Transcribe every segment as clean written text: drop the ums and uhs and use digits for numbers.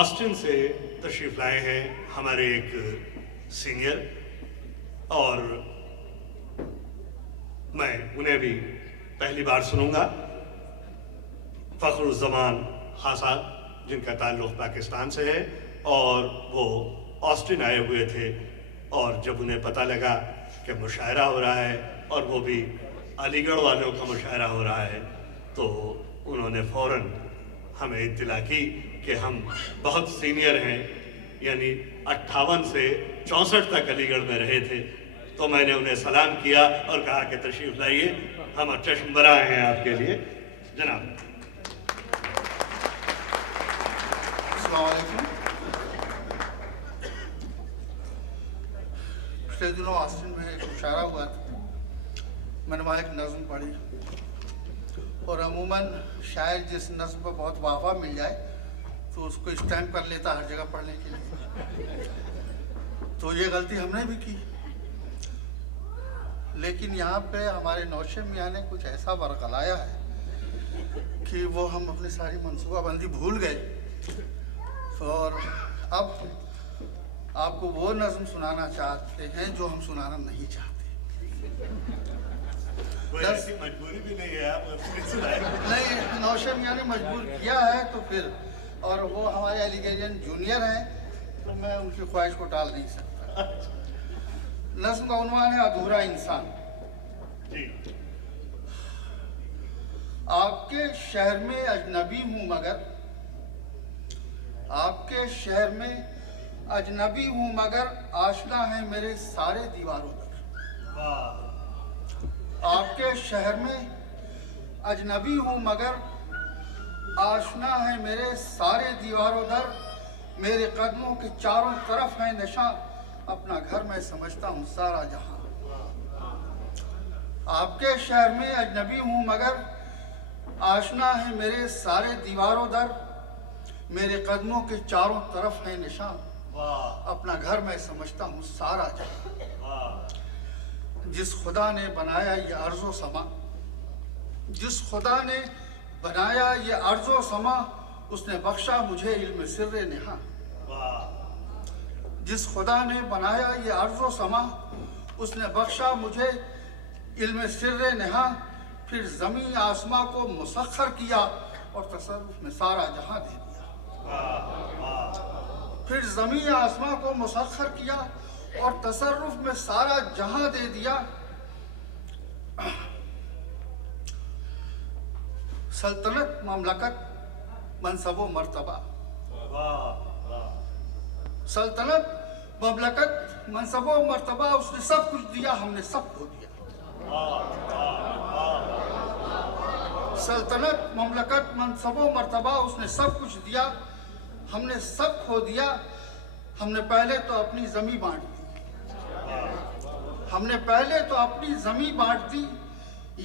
Aston سے تشریف لائے ہیں ہمارے ایک سینئر، اور میں انہیں بھی پہلی بار سنوں گا، فخر الزمان خان صاحب، جن کا تعلق پاکستان سے ہے اور وہ آسٹن آئے ہوئے تھے، اور جب انہیں پتہ لگا کہ مشاعرہ ہو رہا ہے اور وہ بھی علی گڑھ والوں کا مشاعرہ ہو رہا ہے، تو انہوں نے فوراً ہمیں اطلاع کی کہ ہم بہت سینئر ہیں، یعنی 58 سے 64 تک علی گڑھ میں رہے تھے۔ تو میں نے انہیں سلام کیا اور کہا کہ تشریف لائیے، ہم چشم برآں ہیں آپ کے لیے۔ جناب السلام علیکم۔ پچھلے دنوں آسٹن میں ایک مشاعرہ ہوا تھا، میں نے وہاں ایک نظم پڑھی، اور عموماً شاعر جس نظم پر بہت واہ واہ مل جائے تو اس کو اسٹیمپ کر لیتا ہر جگہ پڑھنے کے لیے، تو یہ غلطی ہم نے بھی کی۔ لیکن یہاں پہ ہمارے نوشے میاں نے کچھ ایسا برگلایا ہے کہ وہ ہم اپنی ساری منصوبہ بندی بھول گئے، اور اب آپ کو وہ نظم سنانا چاہتے ہیں جو ہم سنانا نہیں چاہتے۔ ایسی مجبوری بھی نہیں ہے، آپ نہیں، نوشے میاں نے مجبور کیا ہے تو پھر، اور وہ ہمارے علی گڑھین جونیئر ہیں تو میں ان کی خواہش کو ٹال نہیں سکتا۔ نظم کا عنوان ہے ادھورا انسان۔ جی۔ آپ کے شہر میں اجنبی ہوں مگر، آپ کے شہر میں اجنبی ہوں مگر آشنا ہے میرے سارے دیواروں در۔ آپ کے شہر میں اجنبی ہوں مگر آشنا ہے میرے سارے دیواروں در، میرے قدموں کے چاروں طرف ہے نشاں، اپنا گھر میں سمجھتا ہوں سارا جہاں۔ آپ کے شہر میں اجنبی ہوں مگر آشنا ہے میرے سارے دیواروں در، میرے قدموں کے چاروں طرف ہے نشاں، اپنا گھر میں سمجھتا ہوں سارا جہاں۔ جس خدا نے بنایا یہ ارض و سما، جس خدا نے بنایا یہ ارض و سما، اس نے بخشا مجھے علم سر نہاں۔ جس خدا نے بنایا یہ ارض و سما، اس نے بخشا مجھے علم سر نہاں، پھر زمین آسماں کو مسخر کیا اور تصرف میں سارا جہاں دے دیا۔ پھر زمین آسماں کو مسخر کیا اور تصرف میں سارا جہاں دے دیا۔ سلطنت، مملکت، منصب و مرتبہ، سلطنت، مملکت، منصب و مرتبہ، اس نے سب کچھ دیا، ہم نے سب کھو دیا۔ سلطنت، مملکت، منصب و مرتبہ، اس نے سب کچھ دیا، ہم نے سب کھو دیا۔ ہم نے پہلے تو اپنی زمیں بانٹ دی، ہم نے پہلے تو اپنی زمیں بانٹ دی،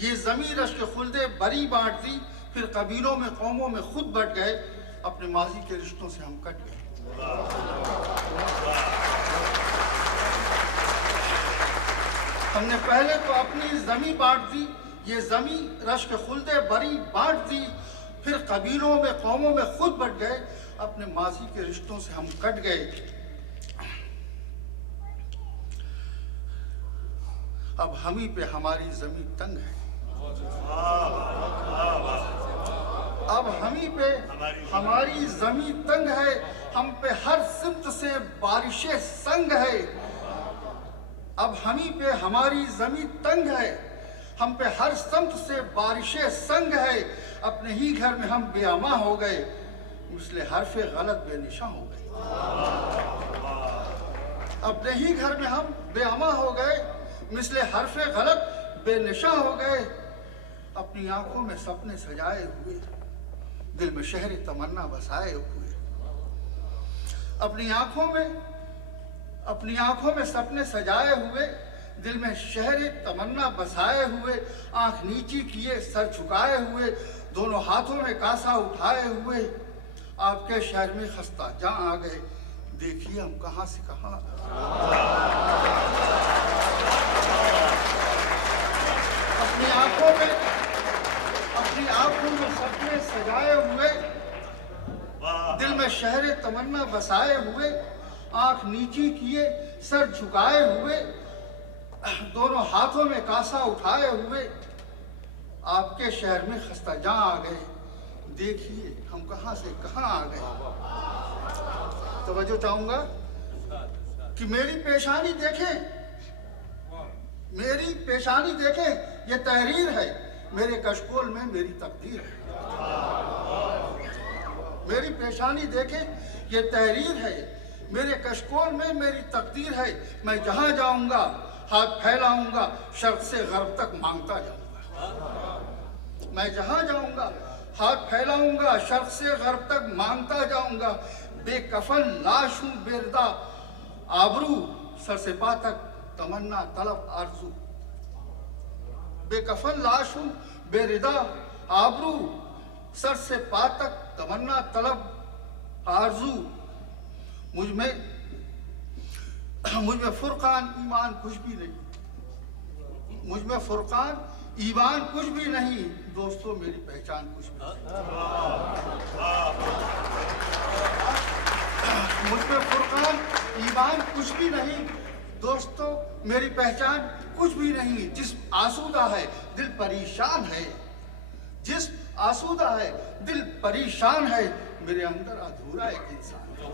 یہ زمیں رشک خلد بری بانٹ دی، پھر قبیلوں میں قوموں میں خود بٹ گئے، اپنے ماضی کے رشتوں سے ہم کٹ گئے۔ ہم نے پہلے تو اپنی زمیں بانٹ دی، یہ زمیں رشک خلد بری بانٹ دی، پھر قبیلوں میں قوموں میں خود بٹ گئے، اپنے ماضی کے رشتوں سے ہم کٹ گئے۔ اب ہمیں پہ ہماری زمین تنگ ہے، اب ہمیں پہ ہماری زمین تنگ ہے، ہم پہ ہر سمت سے بارشیں سنگ ہے۔ اب ہمیں پہ ہماری زمین تنگ ہے، ہم پہ ہر سمت سے بارشیں سنگ ہے، اپنے ہی گھر میں ہم بے اما ہو گئے، مثل حرف غلط بے نشاں ہو گئے۔ اپنے ہی گھر میں ہم بے اما ہو گئے، مثل حرف غلط بے نشاں ہو گئے، اپنی آنکھوں میں سپنے سجائے ہوئے، دل میں شہر تمنا بسائے ہوئے۔ اپنی آنکھوں میں سپنے سجائے ہوئے، دل میں شہر تمنا بسائے ہوئے، آنکھ نیچی کیے سر جھکائے ہوئے، دونوں ہاتھوں میں کاسا اٹھائے ہوئے، آپ کے شہر میں خستہ جاں آ گئے، دیکھیے ہم کہاں سے کہاں۔ اپنی آنکھوں میں سپنے سجائے ہوئے، دل میں میں شہر تمنا بسائے ہوئے، آنکھ نیچی کیے سر جھکائے ہوئے، دونوں ہاتھوں میں کاسا اٹھائے ہوئے آپ کے شہر میں خستہ جاں آ گئے۔ دیکھیے ہم کہاں سے کہاں آ گئے۔ توجہ چاہوں گا کہ میری پیشانی دیکھیں، میری پیشانی دیکھیں، یہ تحریر ہے، میرے کشکول میں میری تقدیر ہے۔ میری پیشانی دیکھیں، یہ تحریر ہے، میرے کشکول میں میری تقدیر ہے۔ میں جہاں جاؤں گا ہاتھ پھیلاؤں گا، شرق سے غرب تک مانگتا جاؤں گا۔ میں جہاں جاؤں گا ہاتھ پھیلاؤں گا، شرق سے غرب تک مانگتا جاؤں گا۔ بے کفن لاش ہوں بے ردا آبرو، سر سے پا تک تمنا طلب آرزو۔ بے کفن لاش ہوں بے ردا آبرو، سر سے پا تک تمنا طلب آرزو۔ مجھ میں فرقان ایمان کچھ بھی نہیں، مجھ میں فرقان ایمان کچھ بھی نہیں، دوستو میری پہچان کچھ بھی نہیں۔ مجھ میں فرقان ایمان کچھ بھی نہیں، دوستو میری پہچان کچھ بھی نہیں۔ جسم آسودہ ہے دل پریشان ہے، جسم آسودہ ہے دل پریشان ہے، میرے اندر ادھورا ایک انسان ہے۔